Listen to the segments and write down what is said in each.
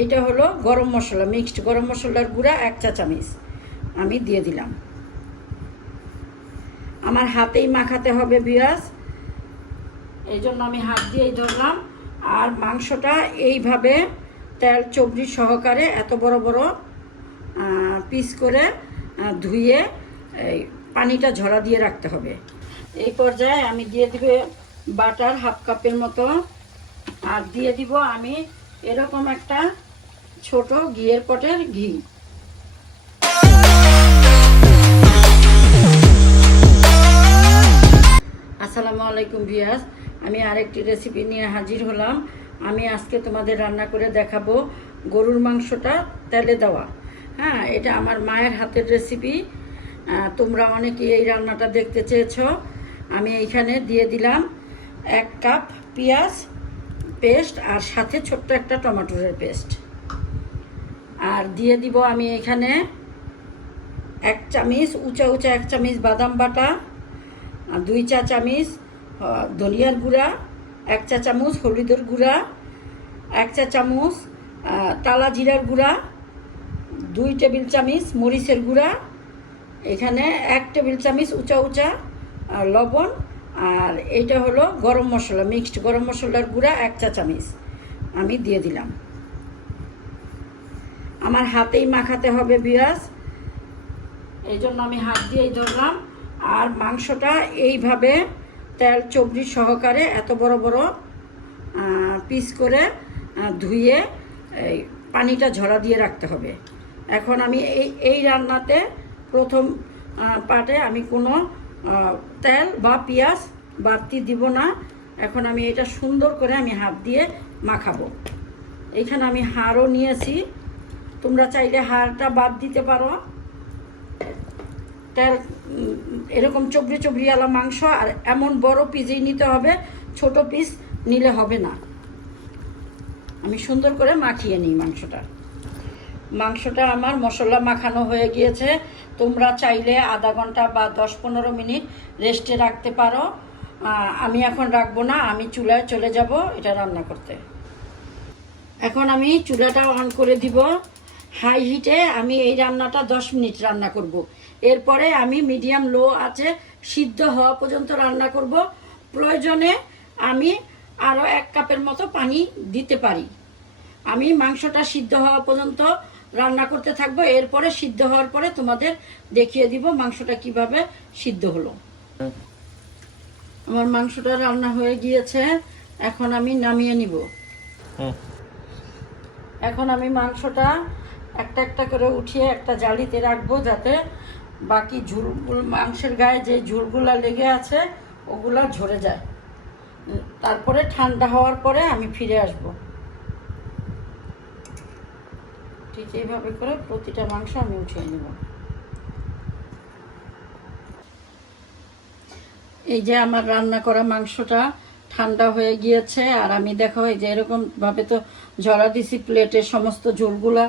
এইটা হলো গরম মশলা মিক্সড গরম মশলার গুঁড়া, এক চা চামচ। আমি দিয়ে দিলাম। আমার হাতেই মাখাতে হবে বিয়াস। এই জন্য আমি হাত দিয়েই ধরলাম। আর মাংসটা এইভাবে তেল চবড়ি সহকারে এত বড় বড় পিস করে ধুয়ে এই পানিটা ঝরা দিয়ে রাখতে হবে। এই পর্যায়ে আমি দিয়ে দিবে বাটার হাফ কাপের মতো। আর দিয়ে দিব আমি এরকম একটা ছোট ঘিয়ের পটের ঘি। আসসালামু আলাইকুম ভিয়াস আমি আরেকটি রেসিপি নিয়ে হাজির হলাম। আমি আজকে তোমাদের রান্না করে দেখাবো গরুর মাংসটা তেলে দেওয়া। হ্যাঁ এটা আমার মায়ের হাতের রেসিপি তোমরা অনেকে এই রান্নাটা দেখতে চেয়েছো। আমি এইখানে দিয়ে দিলাম এক কাপ পেঁয়াজ পেস্ট আর সাথে ছোট্ট একটা টমেটোরের পেস্ট। আর দিয়ে দিব আমি এখানে এক চামিচ, উঁচা উঁচা এক চামিচ বাদাম বাটা দুই চা চামিচ ধনিয়ার গুঁড়া, এক চা চামচ হলুদের গুঁড়া, এক চা চামচ তালা জিরার গুঁড়া, দুই টেবিল চামিচ মরিচের গুঁড়া, এখানে এক টেবিল চামিচ উঁচা উঁচা লবণ আর এইটা হলো গরম মশলা মিক্সড গরম মশলার গুঁড়া এক চা চামিচ আমি দিয়ে দিলাম। আমার হাতেই মাখাতে হবে বিয়াস। এই জন্য আমি হাত দিয়েই ধরলাম। আর মাংসটা এইভাবে তেল চবড়ি সহকারে এত বড় বড় পিস করে ধুয়ে এই পানিটা ঝরা দিয়ে রাখতে হবে। এখন আমি এই এই রান্নাতে প্রথম পাটে আমি কোনো তেল বা পেঁয়াজ বাড়তি দিব না। এখন আমি এটা সুন্দর করে আমি হাত দিয়ে মাখাবো। এখানে আমি হাড়ও নিয়েছি। তোমরা চাইলে হাড়টা বাদ দিতে পারো। তেল এরকম চবড়ি চবড়িওয়ালা মাংস আর এমন বড় পিসেই নিতে হবে, ছোট পিস নিলে হবে না। আমি সুন্দর করে মাখিয়ে নিই মাংসটা। মাংসটা আমার মশলা মাখানো হয়ে গিয়েছে। তোমরা চাইলে আধা ঘণ্টা বা দশ পনেরো মিনিট রেস্টে রাখতে পারো। আমি এখন রাখব না, আমি চুলায় চলে যাব এটা রান্না করতে। এখন আমি চুলাটা অন করে দিব। হাই হিটে আমি এই রান্নাটা দশ মিনিট রান্না করব। এরপরে আমি মিডিয়াম লো আছে, সিদ্ধ হওয়া পর্যন্ত রান্না করব। প্রয়োজনে আমি আরও এক কাপের মতো পানি দিতে পারি। আমি মাংসটা সিদ্ধ হওয়া পর্যন্ত রান্না করতে থাকব এরপরে সিদ্ধ হওয়ার পরে তোমাদের দেখিয়ে দিব মাংসটা কীভাবে সিদ্ধ হলো। আমার মাংসটা রান্না হয়ে গিয়েছে এখন আমি নামিয়ে নিব। এখন আমি মাংসটা একটা একটা করে উঠিয়ে একটা জালিতে রাখব যাতে বাকি ঝুলগুলো মাংসের গায়ে যে ঝুলগুলো লেগে আছে ওগুলো ঝরে যায়। তারপরে ঠান্ডা হওয়ার পরে আমি ফিরে আসব। ঠিক এইভাবে করে প্রতিটা মাংস আমি উঠিয়ে নেব। এই যে আমার রান্না করা মাংসটা ঠান্ডা হয়ে গিয়েছে, আর আমি দেখো এই যে এরকম ভাবে তো ঝরা দিছি প্লেটে সমস্ত ঝোলগুলা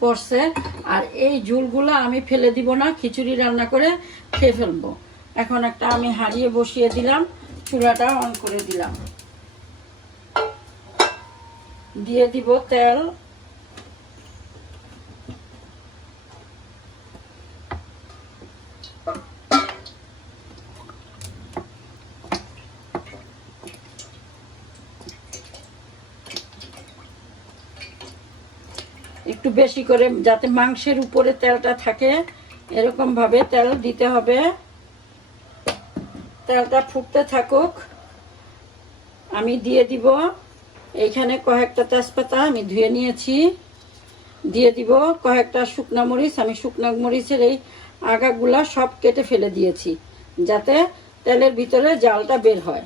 পড়ছে, আর এই ঝোলগুলা আমি ফেলে দিব না, খিচুড়ি রান্না করে খেয়ে ফেলব। এখন একটা আমি হারিয়ে বসিয়ে দিলাম, চুলাটা অন করে দিলাম। দিয়ে দিব তেল একটু বেশি করে, যাতে মাংসের উপরে তেলটা থাকে, এরকম ভাবে তেল দিতে হবে। তেলটা ফুটতে থাকুক। আমি দিয়ে দিব এইখানে কয়েকটা তেজপাতা, আমি ধুয়ে নিয়েছি। দিয়ে দিব কয়েকটা শুকনো মরিচ, আমি শুকনো মরিচের এই আগাগুলা সব কেটে ফেলে দিয়েছি, যাতে তেলের ভিতরে জালটা বের হয়।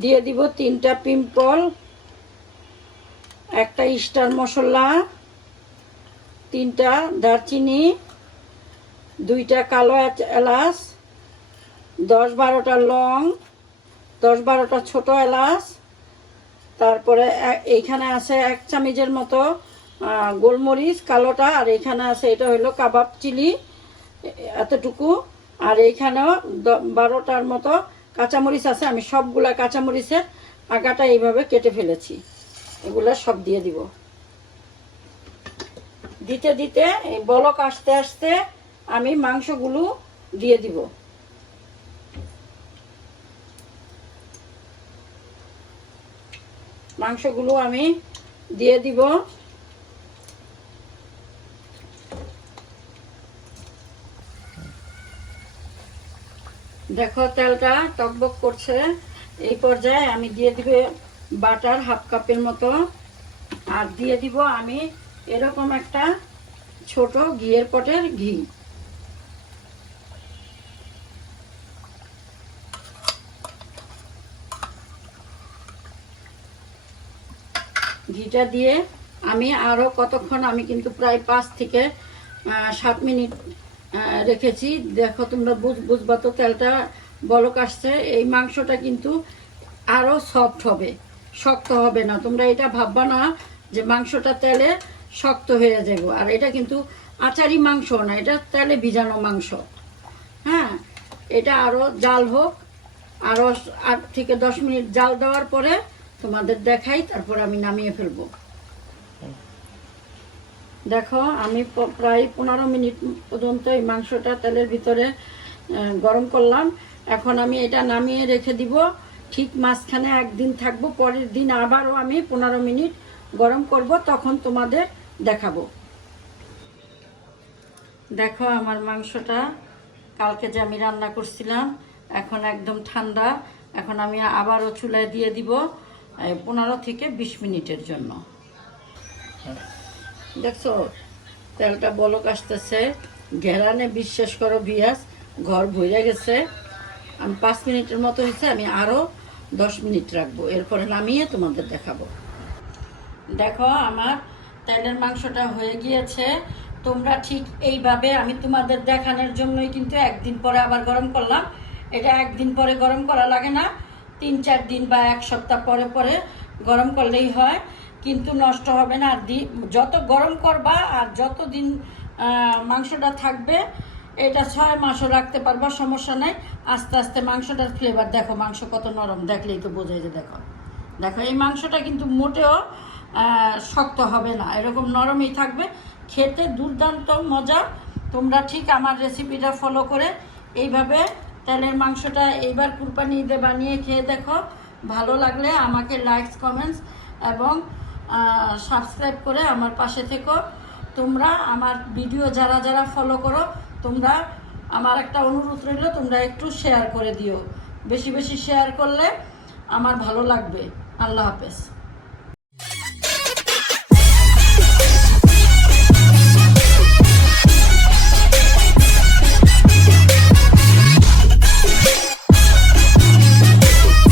দিয়ে দিব তিনটা পিম্পল একটা স্টার মশলা, তিনটা দারচিনি, দুইটা কালো এলাচ, দশ বারোটা লং, দশ বারোটা ছোট এলাচ, তারপরে এইখানে আছে এক চামচের মতো গোলমরিচ কালোটা, আর এখানে আছে এটা হলো কাবাব চিলি, এতটুকু। আর এইখানেও বারোটার মতো কাঁচামরিচ আছে, আমি সবগুলা কাঁচামরিচের আগাটা এইভাবে কেটে ফেলেছি। এগুলো সব দিয়ে দিব। দিতে দিতে এই বলক আসতে আসতে আমি মাংসগুলো দিয়ে দিব। মাংসগুলো আমি দিয়ে দিব। দেখো তেলটা টকবক করছে। এই পর্যায়ে আমি দিয়ে দিবে বাটার হাফ কাপের মতো। আর দিয়ে দিব আমি এরকম একটা ছোট ঘিয়ের পটের ঘি। ঘিটা দিয়ে আমি আরও কতক্ষণ আমি কিন্তু প্রায় পাঁচ থেকে সাত মিনিট রেখেছি। দেখো তোমরা বুঝ, বুঝবা তো তেলটা বলক আসছে। এই মাংসটা কিন্তু আরও সফট হবে। শক্ত হবে না। তোমরা এটা ভাববা না যে মাংসটা তেলে শক্ত হয়ে যাবে। আর এটা কিন্তু আচারি মাংস না, এটা তেলে ভিজানো মাংস। হ্যাঁ এটা আরও জাল হোক আরও আট থেকে দশ মিনিট জাল দেওয়ার পরে তোমাদের দেখাই, তারপর আমি নামিয়ে ফেলব। দেখো, আমি প্রায় পনেরো মিনিট পর্যন্ত এই মাংসটা তেলের ভিতরে গরম করলাম। এখন আমি এটা নামিয়ে রেখে দিব। ঠিক মাঝখানে একদিন থাকব, পরের দিন আবারও আমি পনেরো মিনিট গরম করব, তখন তোমাদের দেখাবো। দেখো আমার মাংসটা, কালকে যে আমি রান্না করছিলাম, এখন একদম ঠান্ডা। এখন আমি আবারও চুলায় দিয়ে দিব পনেরো থেকে বিশ মিনিটের জন্য। দেখছ, তেলটা বলক আসতেছে। ঘেরানে, বিশ্বাস করো বিয়াস ঘর ভরে গেছে। আমি পাঁচ মিনিটের মতো হয়েছে, আমি আরও দশ মিনিট রাখব। এরপরে নামিয়ে তোমাদের দেখাবো। দেখো, আমার তেলের মাংসটা হয়ে গিয়েছে। তোমরা ঠিক এইভাবে, আমি তোমাদের দেখানোর জন্যই কিন্তু একদিন পরে আবার গরম করলাম। এটা একদিন পরে গরম করা লাগে না। তিন, চার দিন বা এক সপ্তাহ পরে পরে গরম করলেই হয়। কিন্তু নষ্ট হবে না। আর যত গরম করবা আর যত দিন মাংসটা থাকবে এটা ছয় মাসও রাখতে পারবা, সমস্যা নেই। আস্তে আস্তে মাংসটার ফ্লেভার দেখো মাংস কত নরম, দেখলেই তো বোঝাই যে দেখো। দেখো, এই মাংসটা কিন্তু মোটেও শক্ত হবে না। এরকম নরমই থাকবে। খেতে দুর্দান্ত মজা। তোমরা ঠিক আমার রেসিপিটা ফলো করে এইভাবে তেলের মাংসটা এইবার কুরবানি ঈদে বানিয়ে খেয়ে দেখো। ভালো লাগলে আমাকে লাইকস কমেন্টস এবং সাবস্ক্রাইব করে আমার পাশে থেকো। তোমরা আমার ভিডিও যারা যারা ফলো করো তোমরা আমার একটা অনুরোধ রইল, তোমরা একটু শেয়ার করে দিও। বেশি বেশি শেয়ার করলে আমার ভালো লাগবে। আল্লাহ হাফেজ।